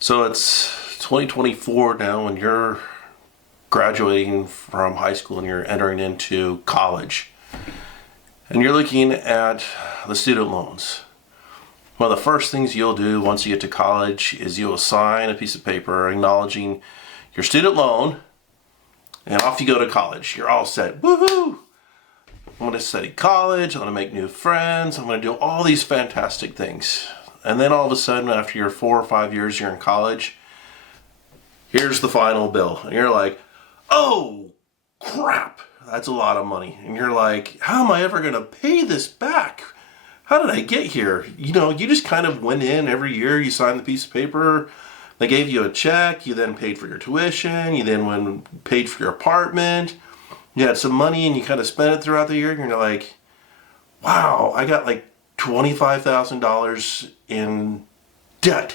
So it's 2024 now, and you're graduating from high school and you're entering into college. And you're looking at the student loans. One of the first things you'll do once you get to college is you'll sign a piece of paper acknowledging your student loan, and off you go to college. You're all set. Woohoo! I'm going to study college, I'm going to make new friends, I'm going to do all these fantastic things. And then all of a sudden, after your 4 or 5 years you're in college, here's the final bill. And you're like, oh, crap, that's a lot of money. And you're like, how am I ever going to pay this back? How did I get here? You know, you just kind of went in every year, you signed the piece of paper, they gave you a check, you then paid for your tuition, you then paid for your apartment, you had some money and you kind of spent it throughout the year, and you're like, wow, I got like $25,000 in debt.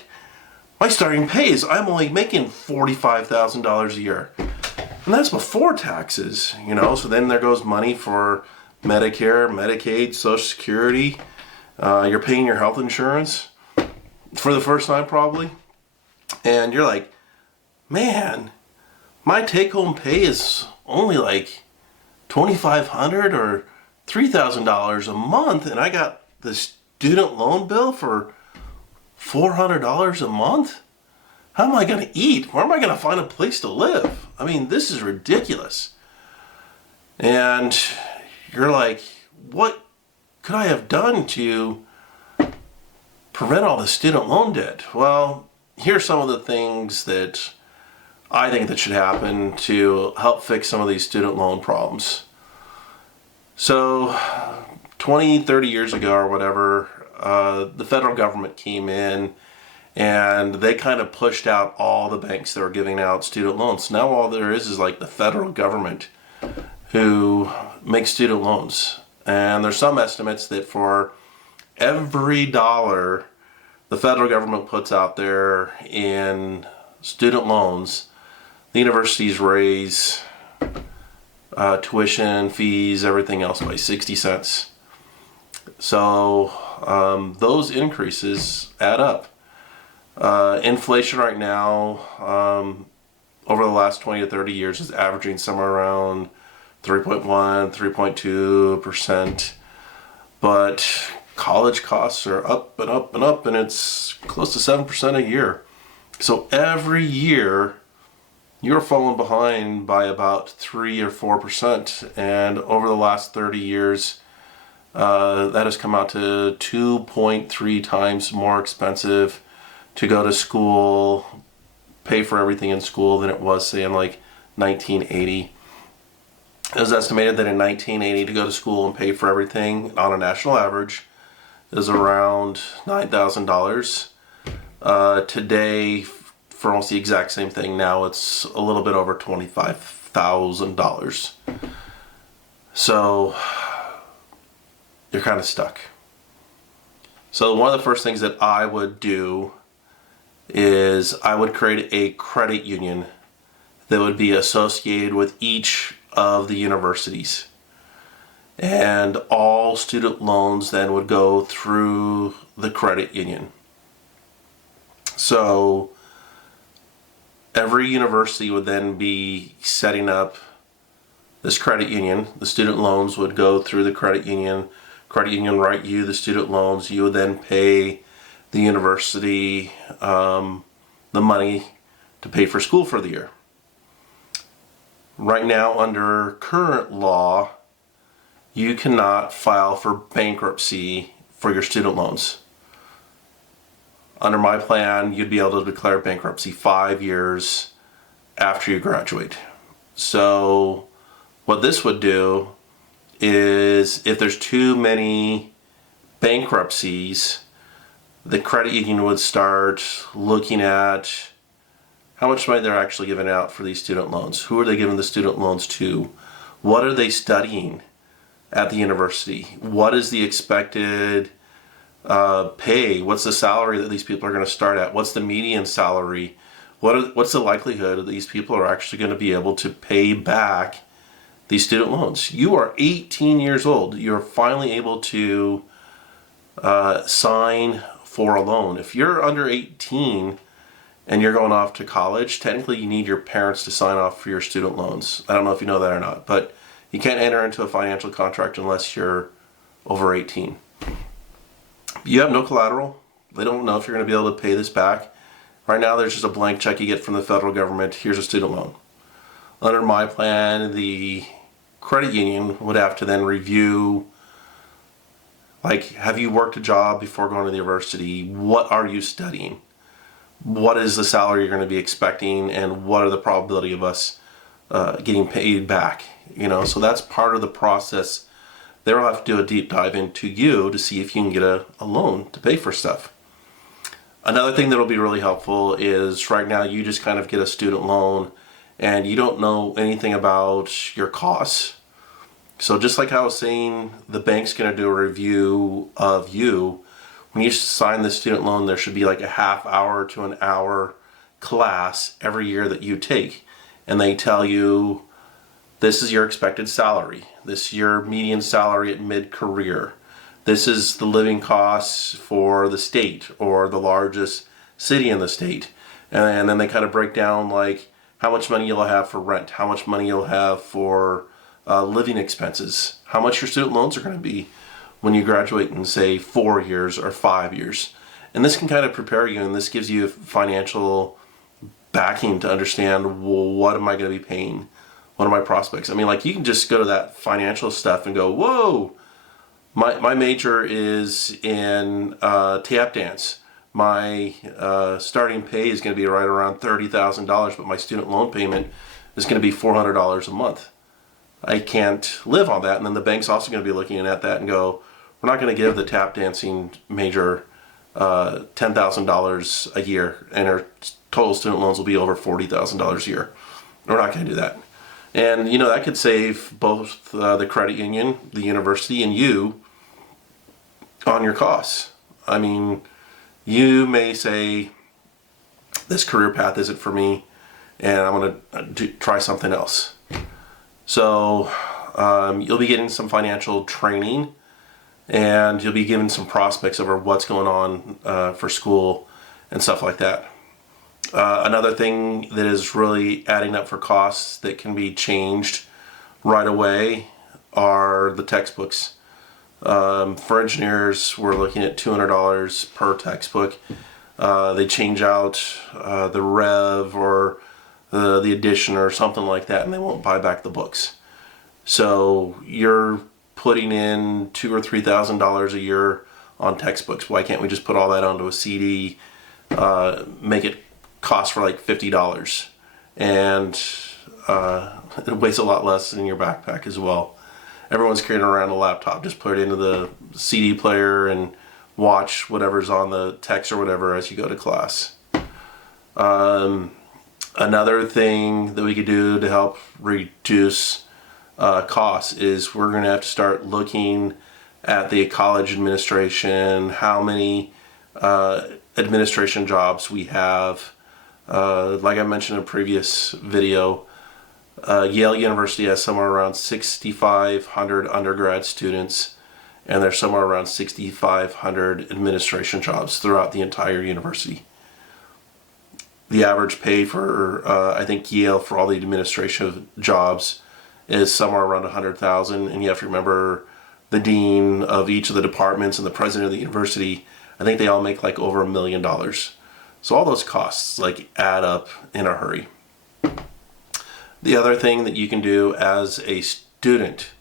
My starting pay is I'm only making $45,000 a year. And that's before taxes, you know, so then there goes money for Medicare, Medicaid, Social Security. You're paying your health insurance for the first time probably. And you're like, man, my take-home pay is only like $2,500 or $3,000 a month, and I got the student loan bill for $400 a month? How am I going to eat? Where am I going to find a place to live? I mean, this is ridiculous. And you're like, what could I have done to prevent all the student loan debt? Well, here's some of the things that I think that should happen to help fix some of these student loan problems. So 20, 30 years ago or whatever, the federal government came in and they kind of pushed out all the banks that were giving out student loans. Now all there is like the federal government who makes student loans. And there's some estimates that for every dollar the federal government puts out there in student loans, the universities raise tuition, fees, everything else by 60 cents. So those increases add up. Inflation right now, over the last 20 to 30 years, is averaging somewhere around 3.1, 3.2%. But college costs are up and up and up, and it's close to 7% a year. So every year, you're falling behind by about 3 or 4%. And over the last 30 years, that has come out to 2.3 times more expensive to go to school, pay for everything in school than it was, say, in like 1980. It was estimated that in 1980 to go to school and pay for everything on a national average is around $9,000. Today, for almost the exact same thing, now it's a little bit over $25,000. So you're kind of stuck. So one of the first things that I would do is I would create a credit union that would be associated with each of the universities. And all student loans then would go through the credit union. So every university would then be setting up this credit union. The student loans would go through the credit union. Credit union write you the student loans. You would then pay the university the money to pay for school for the year. Right now, under current law, you cannot file for bankruptcy for your student loans. Under my plan, you'd be able to declare bankruptcy 5 years after you graduate. So what this would do is if there's too many bankruptcies, the credit union would start looking at how much money they're actually giving out for these student loans. Who are they giving the student loans to? What are they studying at the university? What is the expected pay? What's the salary that these people are going to start at? What's the median salary? What's the likelihood that these people are actually going to be able to pay back these student loans? You are 18 years old. You're finally able to sign for a loan. If you're under 18 and you're going off to college, technically you need your parents to sign off for your student loans. I don't know if you know that or not, but you can't enter into a financial contract unless you're over 18. You have no collateral. They don't know if you're going to be able to pay this back. Right now there's just a blank check you get from the federal government. Here's a student loan. Under my plan, the credit union would have to then review, like, have you worked a job before going to the university? What are you studying? What is the salary you're going to be expecting, and what are the probability of us getting paid back? So that's part of the process. They will have to do a deep dive into you to see if you can get a loan to pay for stuff. Another thing that will be really helpful is right now you just kind of get a student loan and you don't know anything about your costs. So just like I was saying, the bank's going to do a review of you. When you sign the student loan, there should be like a half hour to an hour class every year that you take. And they tell you, this is your expected salary. This is your median salary at mid-career. This is the living costs for the state or the largest city in the state. And then they kind of break down like how much money you'll have for rent, how much money you'll have for living expenses, how much your student loans are going to be when you graduate in, say, 4 years or 5 years. And this can kind of prepare you, and this gives you financial backing to understand, well, what am I going to be paying? What are my prospects? I mean, like, you can just go to that financial stuff and go, whoa, my major is in tap dance. My starting pay is going to be right around $30,000, but my student loan payment is going to be $400 a month. I can't live on that. And then the bank's also going to be looking at that and go, we're not going to give the tap dancing major $10,000 a year, and our total student loans will be over $40,000 a year. We're not going to do that. And, that could save both the credit union, the university, and you on your costs. I mean, you may say, this career path isn't for me, and I'm going to try something else. So you'll be getting some financial training, and you'll be given some prospects over what's going on for school and stuff like that. Another thing that is really adding up for costs that can be changed right away are the textbooks. For engineers, we're looking at $200 per textbook. They change out the rev or the edition or something like that, and they won't buy back the books. So you're putting in $2,000 or $3,000 a year on textbooks. Why can't we just put all that onto a CD, make it cost for like $50, and it weighs a lot less in your backpack as well. Everyone's carrying around a laptop. Just put it into the CD player and watch whatever's on the text or whatever as you go to class. Another thing that we could do to help reduce costs is we're going to have to start looking at the college administration, how many administration jobs we have. Like I mentioned in a previous video, Yale University has somewhere around 6,500 undergrad students, and there's somewhere around 6,500 administration jobs throughout the entire university. The average pay for, I think, Yale for all the administrative jobs is somewhere around $100,000, and you have to remember the dean of each of the departments and the president of the university, I think they all make like over $1 million. So all those costs like add up in a hurry. The other thing that you can do as a student,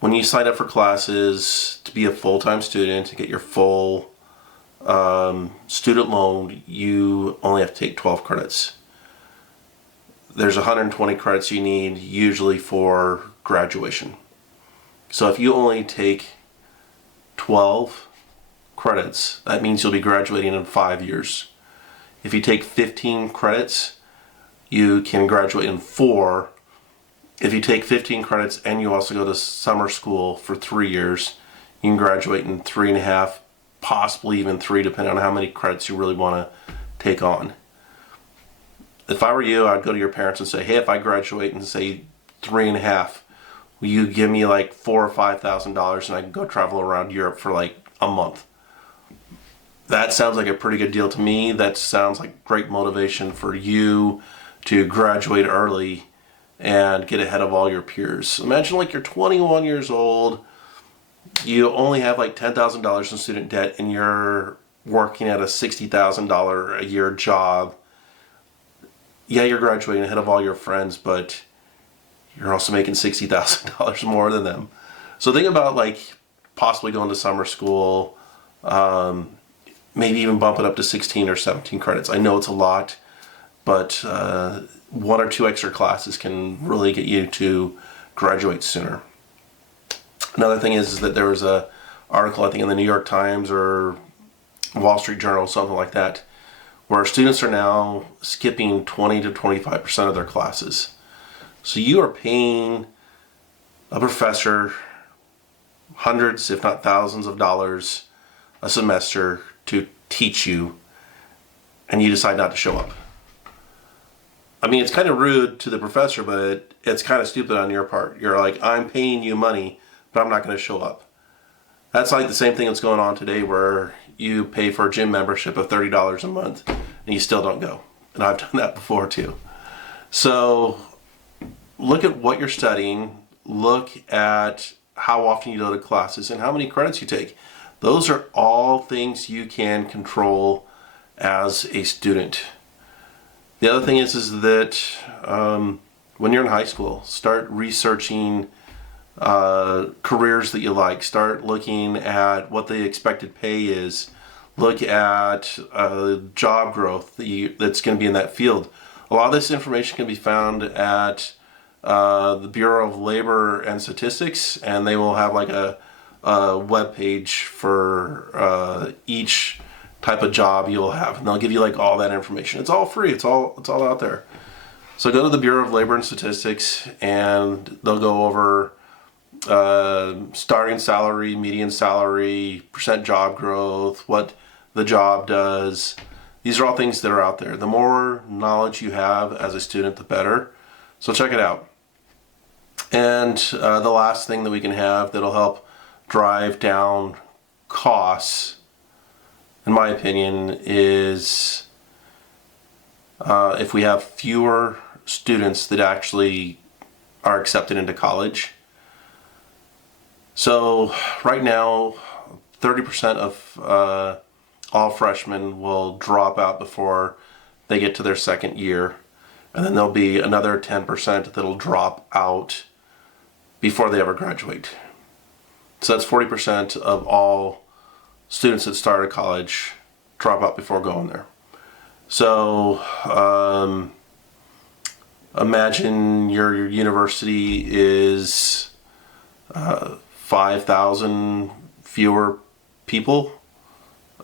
when you sign up for classes to be a full-time student, to get your full student loan, you only have to take 12 credits. There's 120 credits you need usually for graduation. So if you only take 12 credits, that means you'll be graduating in 5 years. If you take 15 credits, you can graduate in 4. If you take 15 credits and you also go to summer school for 3 years, you can graduate in 3.5, possibly even 3, depending on how many credits you really want to take on. If I were you, I'd go to your parents and say, hey, if I graduate in, say, 3.5, will you give me like $4,000 or $5,000 and I can go travel around Europe for like a month? that sounds like a pretty good deal to me. That sounds like great motivation for you to graduate early and get ahead of all your peers. Imagine like you're 21 years old, you only have like $10,000 in student debt, and you're working at a $60,000 a year job. Yeah, you're graduating ahead of all your friends, but you're also making $60,000 more than them. So think about like possibly going to summer school, maybe even bump it up to 16 or 17 credits. I know it's a lot, but one or two extra classes can really get you to graduate sooner. Another thing is that there was a article, I think in the New York Times or Wall Street Journal, something like that, where students are now skipping 20 to 25% of their classes. So you are paying a professor hundreds, if not thousands of dollars a semester to teach you, and you decide not to show up. I mean, it's kind of rude to the professor, but it's kind of stupid on your part. You're like, I'm paying you money, but I'm not going to show up. That's like the same thing that's going on today, where you pay for a gym membership of $30 a month and you still don't go. And I've done that before too. So look at what you're studying, look at how often you go to classes and how many credits you take. Those are all things you can control as a student. The other thing is that when you're in high school, start researching careers that you like. Start looking at what the expected pay is. Look at job growth that's going to be in that field. A lot of this information can be found at the Bureau of Labor and Statistics, and they will have like a web page for each type of job you'll have, and they'll give you like all that information. It's all free. It's all out there. So go to the Bureau of Labor and Statistics, and they'll go over starting salary, median salary, percent job growth, what the job does. These are all things that are out there. The more knowledge you have as a student, the better. So check it out. And the last thing that we can have that'll help drive down costs, in my opinion, is if we have fewer students that actually are accepted into college. So right now, 30% of all freshmen will drop out before they get to their second year. And then there'll be another 10% that'll drop out before they ever graduate. So that's 40% of all students that start at college drop out before going there. So imagine your university is 5,000 fewer people.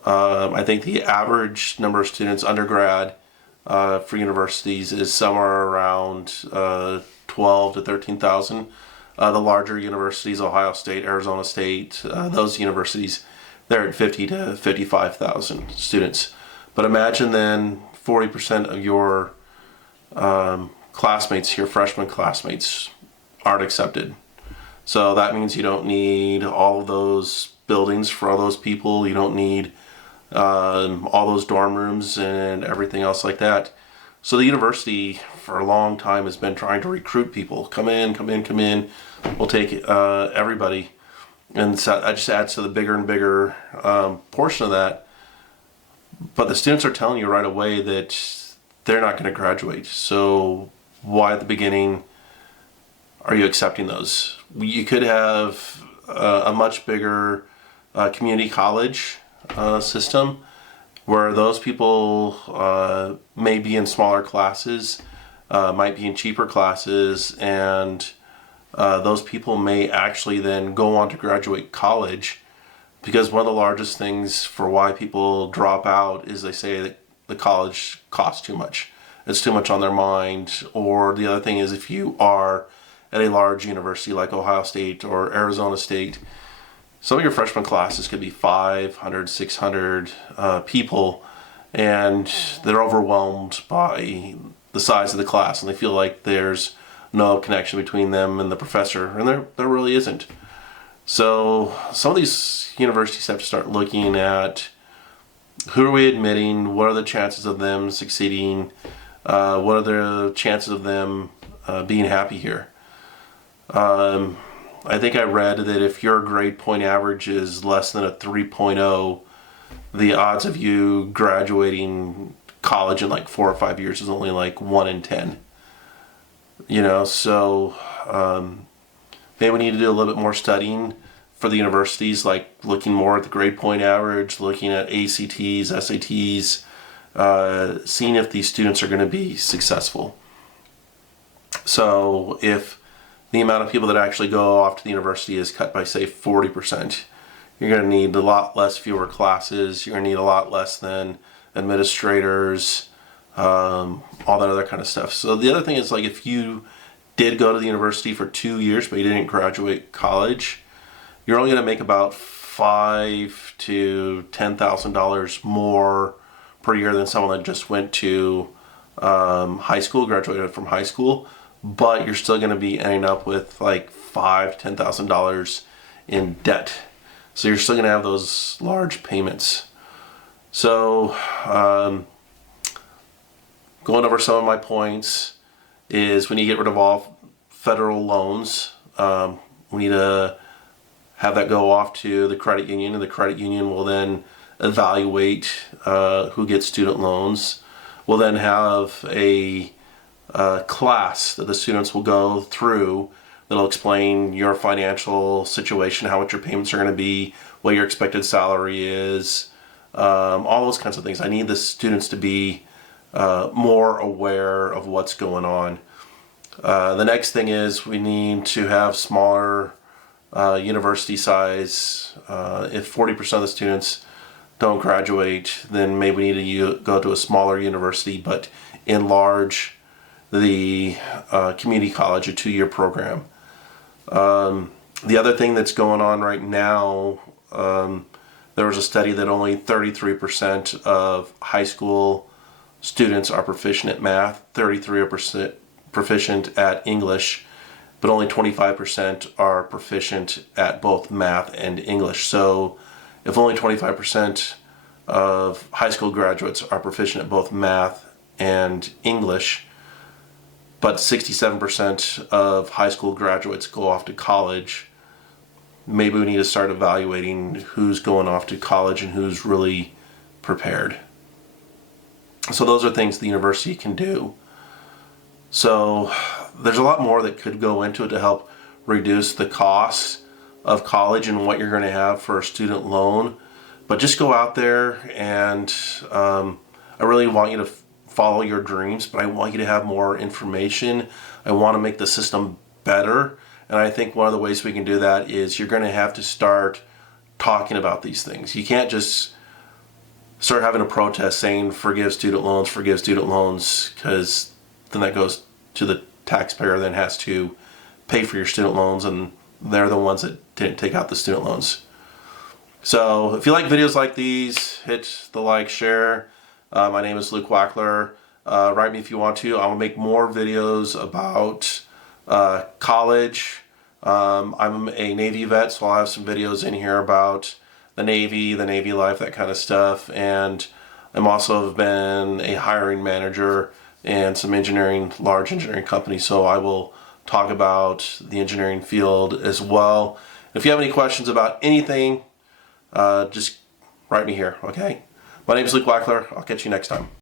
I think the average number of students undergrad for universities is somewhere around 12 to 13,000. The larger universities, Ohio State, Arizona State, those universities, they're at 50 to 55,000 students. But imagine then 40% of your classmates, your freshman classmates, aren't accepted. So that means you don't need all of those buildings for all those people. You don't need all those dorm rooms and everything else like that. So the university for a long time has been trying to recruit people. Come in. We'll take everybody. And so that just adds to the bigger and bigger portion of that. But the students are telling you right away that they're not going to graduate. So why at the beginning are you accepting those? You could have a much bigger community college system where those people may be in smaller classes, might be in cheaper classes, and those people may actually then go on to graduate college, because one of the largest things for why people drop out is they say that the college costs too much. It's too much on their mind. Or the other thing is, if you are at a large university like Ohio State or Arizona State, some of your freshman classes could be 500, 600 people, and they're overwhelmed by the size of the class, and they feel like there's no connection between them and the professor, and there really isn't. So some of these universities have to start looking at who are we admitting? What are the chances of them succeeding? What are the chances of them being happy here? I think I read that if your grade point average is less than a 3.0, the odds of you graduating college in like 4 or 5 years is only like 1 in 10. So maybe we need to do a little bit more studying for the universities, like looking more at the grade point average, looking at ACTs, SATs, seeing if these students are going to be successful. So if the amount of people that actually go off to the university is cut by, say, 40%, you're going to need a lot fewer classes. You're going to need a lot less than administrators, all that other kind of stuff. So the other thing is, like, if you did go to the university for 2 years but you didn't graduate college, you're only going to make about $5,000 to $10,000 more per year than someone that just went to high school, graduated from high school, but you're still going to be ending up with like $5,000 to $10,000 in debt. So you're still going to have those large payments. So going over some of my points is we need to get rid of all federal loans. We need to have that go off to the credit union, and the credit union will then evaluate who gets student loans. We'll then have a class that the students will go through that'll explain your financial situation, how much your payments are going to be, what your expected salary is, all those kinds of things. I need the students to be more aware of what's going on. The next thing is we need to have smaller university size. If 40% of the students don't graduate, then maybe we need to go to a smaller university, but enlarge the community college, a 2-year program. The other thing that's going on right now, there was a study that only 33% of high school students are proficient at math, 33% are proficient at English, but only 25% are proficient at both math and English. So if only 25% of high school graduates are proficient at both math and English, but 67% of high school graduates go off to college, maybe we need to start evaluating who's going off to college and who's really prepared. So those are things the university can do. So there's a lot more that could go into it to help reduce the costs of college and what you're going to have for a student loan. But just go out there, and I really want you to follow your dreams, but I want you to have more information. I want to make the system better. And I think one of the ways we can do that is you're going to have to start talking about these things. You can't just start having a protest saying forgive student loans, because then that goes to the taxpayer, then has to pay for your student loans, and they're the ones that didn't take out the student loans. So if you like videos like these, hit the like, share. My name is Luke Wackler. Write me if you want to. I'll make more videos about college. I'm a Navy vet, so I'll have some videos in here about the Navy life, that kind of stuff. And I'm also have been a hiring manager in some large engineering companies, so I will talk about the engineering field as well. If you have any questions about anything, just write me here, okay? My name is Luke Wackler. I'll catch you next time.